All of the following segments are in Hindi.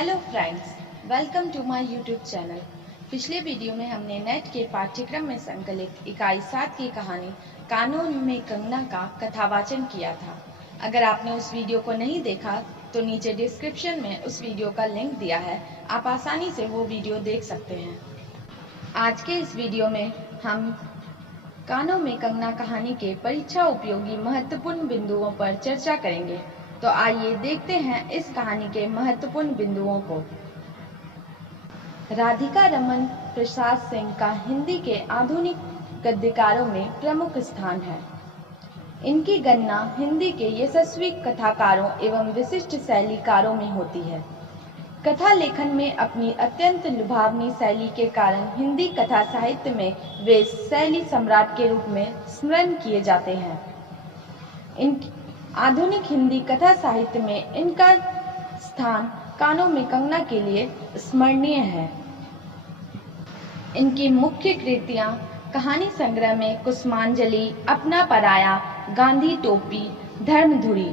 Hello friends, welcome to my YouTube channel. पिछले वीडियो में हमने नेट के पाठ्यक्रम में संकलित इकाई 7 की कहानी कानों में कंगना का कथावाचन किया था। अगर आपने उस वीडियो को नहीं देखा तो नीचे डिस्क्रिप्शन में उस वीडियो का लिंक दिया है, आप आसानी से वो वीडियो देख सकते हैं। आज के इस वीडियो में हम कानों में कंगना कहानी के परीक्षा उपयोगी महत्वपूर्ण बिंदुओं पर चर्चा करेंगे। तो आइए देखते हैं इस कहानी के महत्वपूर्ण बिंदुओं को। राधिका रमन प्रसाद सिंह का हिंदी के आधुनिक गद्यकारों में प्रमुख स्थान है। इनकी गणना हिंदी के यशस्वी कथाकारों एवं विशिष्ट शैलीकारों में होती है। कथा लेखन में अपनी अत्यंत लुभावनी शैली के कारण हिंदी कथा साहित्य में वे शैली सम्राट के रूप में स्मरण किए जाते हैं। आधुनिक हिंदी कथा साहित्य में इनका स्थान कानों में कंगना के लिए स्मरणीय है। इनकी मुख्य कृतियां कहानी संग्रह में कुसुमांजलि, अपना पराया, गांधी टोपी, धर्मधुरी।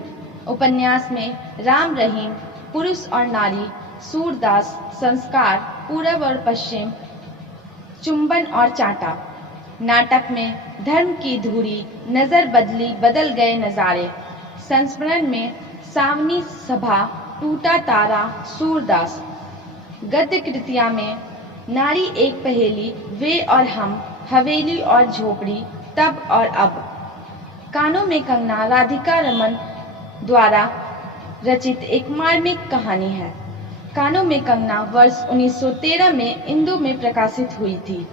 उपन्यास में राम रहीम, पुरुष और नारी, सूरदास, संस्कार, पूरब और पश्चिम, चुंबन और चांटा। नाटक में धर्म की धुरी, नजर बदली, बदल गए नजारे। संस्मरण में सावनी सभा, टूटा तारा, सूरदास। गद्य कृतियां में नारी एक पहेली, वे और हम, हवेली और झोपड़ी, तब और अब। कानों में कंगना राधिका रमन द्वारा रचित एक मार्मिक कहानी है। कानों में कंगना वर्ष 1913 में इंदु में प्रकाशित हुई थी।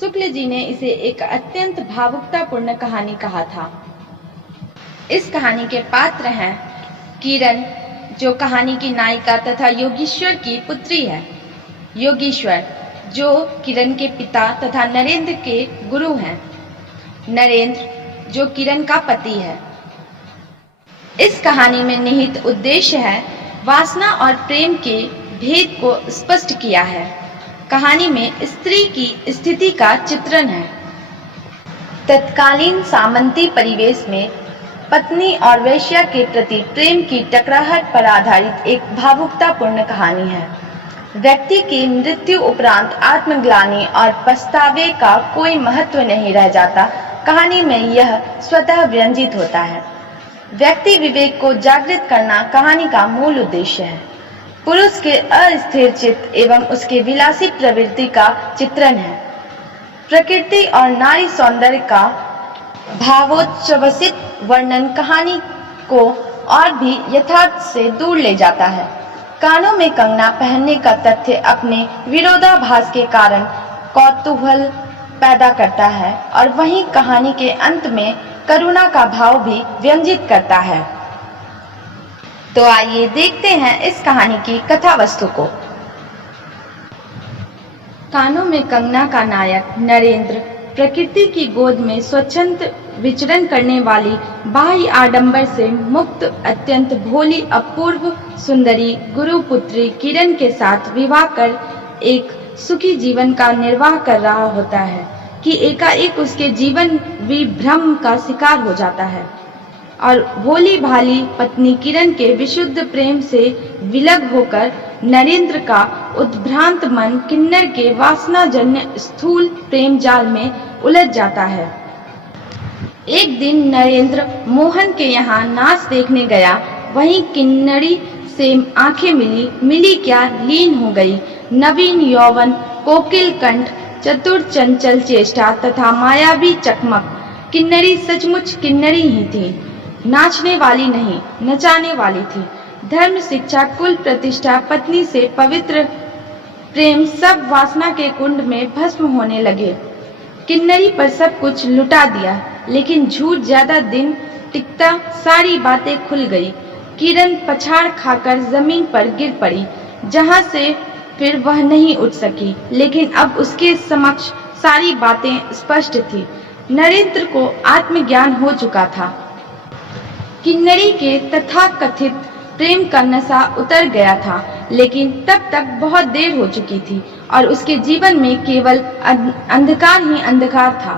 शुक्ल जी ने इसे एक अत्यंत भावुकतापूर्ण कहानी कहा था। इस कहानी के पात्र हैं किरण, जो कहानी की नायिका तथा योगीश्वर की पुत्री है। योगीश्वर, जो किरण के पिता तथा नरेंद्र के गुरु हैं। नरेंद्र, जो किरण का पति है। इस कहानी में निहित उद्देश्य है वासना और प्रेम के भेद को स्पष्ट किया है। कहानी में स्त्री की स्थिति का चित्रण है। तत्कालीन सामंती परिवेश में पत्नी और वेश्या के प्रति प्रेम की टकराहट पर आधारित एक भावुकतापूर्ण कहानी है। व्यक्ति की मृत्यु उपरांत आत्मग्लानि और पछतावे का कोई महत्व नहीं रह जाता। कहानी में यह स्वतः व्यंजित होता है। व्यक्ति विवेक को जागृत करना कहानी का मूल उद्देश्य है। पुरुष के अस्थिर चित्त एवं उसके विलासी प्रवृत्ति का चित्रण है। प्रकृति और नारी सौंदर्य का भावोच्छ्वसित वर्णन कहानी को और भी यथार्थ से दूर ले जाता है। कानों में कंगना पहनने का तथ्य अपने विरोधाभास के कारण कौतूहल पैदा करता है और वहीं कहानी के अंत में करुणा का भाव भी व्यंजित करता है। तो आइए देखते हैं इस कहानी की कथा वस्तु को। कानों में कंगना का नायक नरेंद्र प्रकृति की गोद में स्वच्छंद विचरण करने वाली बाह्य आडंबर से मुक्त अत्यंत भोली अपूर्व सुंदरी गुरुपुत्री किरण के साथ विवाह कर एक सुखी जीवन का निर्वाह कर रहा होता है कि एकाएक उसके जीवन विभ्रम का शिकार हो जाता है और भोली भाली पत्नी किरण के विशुद्ध प्रेम से विलग होकर नरेंद्र का उद्भ्रांत मन किन्नर के वासनाजन्य स्थूल प्रेम जाल में उलझ जाता है। एक दिन नरेंद्र मोहन के यहाँ नाच देखने गया। वहीं किन्नरी से आंखें मिली क्या लीन हो गई। नवीन यौवन, कोकिल कंठ, चतुर चंचल चेष्टा तथा मायावी चकमक। किन्नरी सचमुच किन्नरी ही थी, नाचने वाली नहीं, नचाने वाली थी। धर्म, शिक्षा, कुल प्रतिष्ठा, पत्नी से पवित्र प्रेम सब वासना के कुंड में भस्म होने लगे। किन्नरी पर सब कुछ लुटा दिया, लेकिन झूठ ज्यादा दिन टिकता। सारी बातें खुल गई। किरण पछाड़ खाकर जमीन पर गिर पड़ी, जहां से फिर वह नहीं उठ सकी। लेकिन अब उसके समक्ष सारी बातें स्पष्ट थी। नरेंद्र को आत्मज्ञान हो चुका था। किन्नरी के तथाकथित प्रेम का नशा उतर गया था, लेकिन तब तक बहुत देर हो चुकी थी और उसके जीवन में केवल अंधकार ही अंधकार था।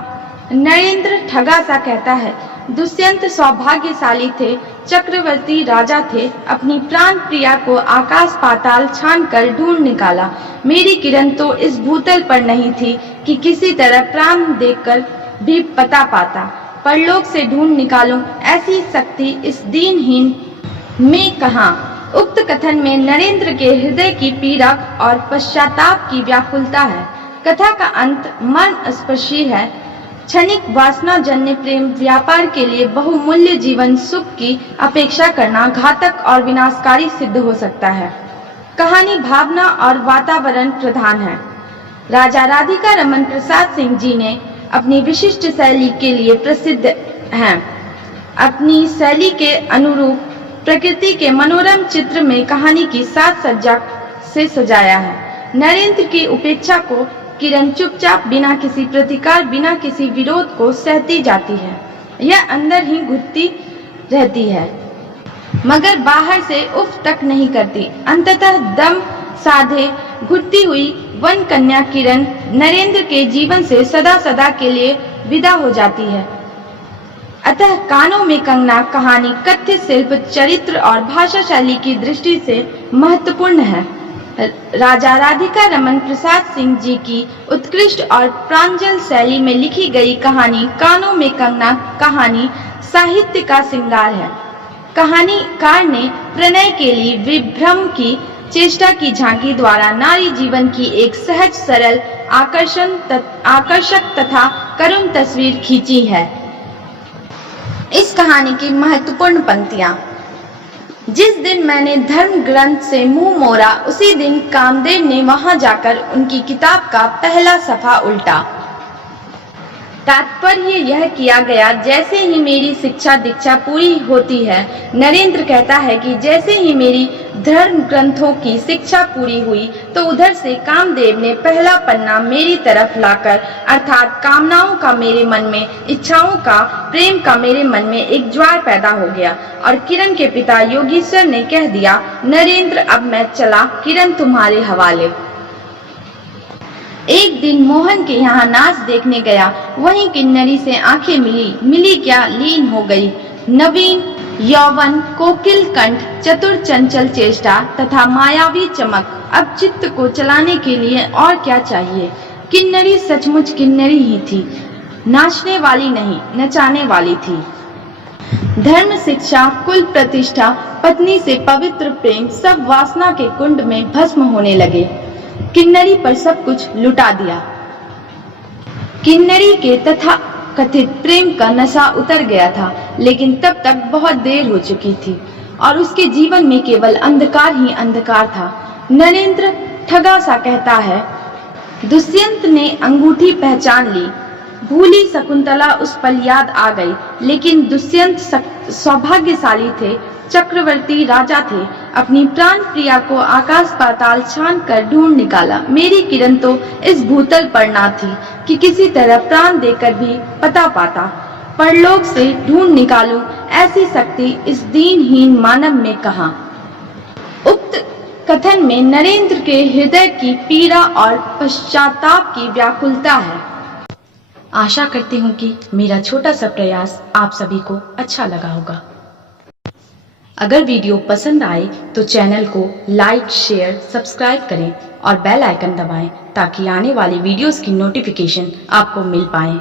नरेंद्र ठगा सा कहता है, दुष्यंत सौभाग्यशाली थे, चक्रवर्ती राजा थे, अपनी प्राण प्रिया को आकाश पाताल छान कर ढूंढ निकाला। मेरी किरण तो इस भूतल पर नहीं थी कि किसी तरह प्राण देकर भी पता पाता। परलोक से ढूंढ निकालूं ऐसी शक्ति इस दीनहीन में कहाँ। उक्त कथन में नरेंद्र के हृदय की पीड़ा और पश्चाताप की व्याकुलता है। कथा का अंत मर्म स्पर्शी है। क्षणिक वासनाजन्य प्रेम व्यापार के लिए बहुमूल्य जीवन सुख की अपेक्षा करना घातक और विनाशकारी सिद्ध हो सकता है। कहानी भावना और वातावरण प्रधान है। राजा राधिका रमन प्रसाद सिंह जी ने अपनी विशिष्ट शैली के लिए प्रसिद्ध हैं। अपनी शैली के अनुरूप प्रकृति के मनोरम चित्र में कहानी की साज सज्जा से सजाया है। नरेंद्र की उपेक्षा को किरण चुपचाप बिना किसी प्रतिकार, बिना किसी विरोध को सहती जाती है। यह अंदर ही घुटती रहती है, मगर बाहर से उफ तक नहीं करती। अंततः दम साधे घुटती हुई वन कन्या किरण नरेंद्र के जीवन से सदा सदा के लिए विदा हो जाती है। अतः कानों में कंगना कहानी कथ्य शिल्प, चरित्र और भाषा शैली की दृष्टि से महत्वपूर्ण है। राजा राधिका रमन प्रसाद सिंह जी की उत्कृष्ट और प्रांजल शैली में लिखी गई कहानी कानों में कंगना कहानी साहित्य का श्रृंगार है। कहानीकार ने प्रणय के लिए विभ्रम की चेष्टा की झांकी द्वारा नारी जीवन की एक सहज, सरल, आकर्षक तथा करुण तस्वीर खींची है। इस कहानी की महत्वपूर्ण पंक्तियां। जिस दिन मैंने धर्म ग्रंथ से मुंह मोड़ा, उसी दिन कामदेव ने वहां जाकर उनकी किताब का पहला सफा उल्टा। तात्पर्य यह किया गया, जैसे ही मेरी शिक्षा दीक्षा पूरी होती है, नरेंद्र कहता है कि जैसे ही मेरी धर्म ग्रंथों की शिक्षा पूरी हुई, तो उधर से कामदेव ने पहला पन्ना मेरी तरफ लाकर, अर्थात कामनाओं का मेरे मन में, इच्छाओं का, प्रेम का मेरे मन में एक ज्वार पैदा हो गया। और किरण के पिता योगीश्वर ने कह दिया, नरेंद्र अब मैं चला, किरण तुम्हारे हवाले। एक दिन मोहन के यहाँ नाच देखने गया, वहीं किन्नरी से आंखें मिली क्या, लीन हो गई। नवीन यौवन, कोकिल कंठ, चतुर चंचल चेष्टा तथा मायावी चमक, अब चित्त को चलाने के लिए और क्या चाहिए। किन्नरी सचमुच किन्नरी ही थी, नाचने वाली नहीं, नचाने वाली थी। धर्म, शिक्षा, कुल प्रतिष्ठा, पत्नी से पवित्र प्रेम, सब वासना के कुंड में भस्म होने लगे। किन्नरी पर सब कुछ लुटा दिया। किन्नरी के तथा कथित प्रेम का नशा उतर गया था, लेकिन तब तक बहुत देर हो चुकी थी और उसके जीवन में केवल अंधकार ही अंधकार था। नरेंद्र ठगा सा कहता है, दुष्यंत ने अंगूठी पहचान ली, भूली शकुंतला उस पल याद आ गई, लेकिन दुष्यंत सौभाग्यशाली थे, चक्रवर्ती राजा थे, अपनी प्राण प्रिया को आकाश पाताल छान कर ढूंढ निकाला। मेरी किरण तो इस भूतल पर ना थी कि किसी तरह प्राण देकर भी पता पाता। परलोक से ढूंढ निकालूं ऐसी शक्ति इस दीनहीन मानव में कहाँ। उक्त कथन में नरेंद्र के हृदय की पीड़ा और पश्चाताप की व्याकुलता है। आशा करती हूँ कि मेरा छोटा सा प्रयास आप सभी को अच्छा लगा होगा। अगर वीडियो पसंद आए तो चैनल को लाइक, शेयर, सब्सक्राइब करें और बेल आइकन दबाएं ताकि आने वाली वीडियोस की नोटिफिकेशन आपको मिल पाए।